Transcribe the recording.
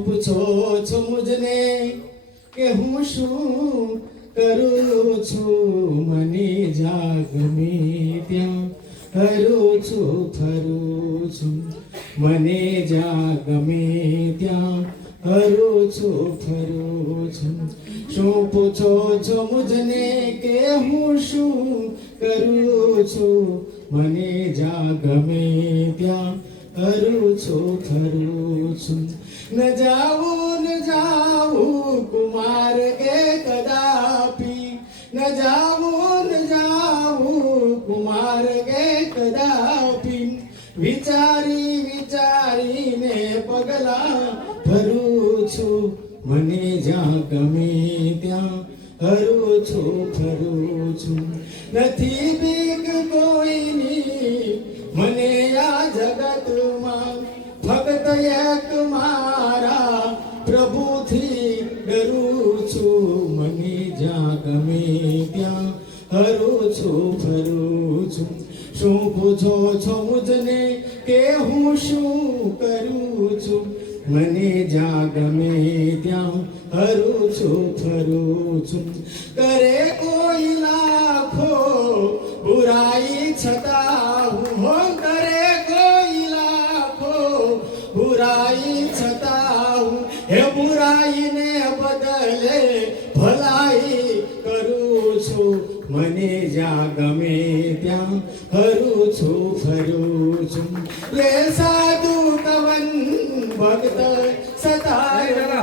પૂછો છો મુજને કે હું શું કરું છું, મને જા ગમે ત્યાં હરું છું ફરું છું, મને જા ગમે ત્યાં હરું છું ફરું છું. શું પૂછો છો મુજને કે હું શું કરું છું, મને જા ગમે ત્યાં હરું છું ફરું છું. ન જાવું કુમાર કે કદાપી, ન જાવું કુમાર કે કદાપી, વિચારી વિચારીને પગલા ભરું છું, મને જ્યાં ગમે ત્યાં હરું છું ફરું છું. નથી બીક કોઈની મને આ જગતમાં, ફક્ત એક મારા પ્રભુથી ડરું છું, મને જ્યાં ગમે ત્યાં હરું છું ફરું છું. શું પૂછો છો મુજને કે હું શું કરું છું, મને જ્યાં ગમે ત્યાં હરું છું ફરું છું. કરે કોઈ લાખો બુરાઈ છતાં હું, કરે કોઈ લાખો બુરાઈ છતાં હું, હે બુરાઈને બદલે ભલાઈ કરું છું, મને જ્યાં ગમે ત્યાં હરું છું ફરું છું. એ સાધુ કવન ભક્ત સતાય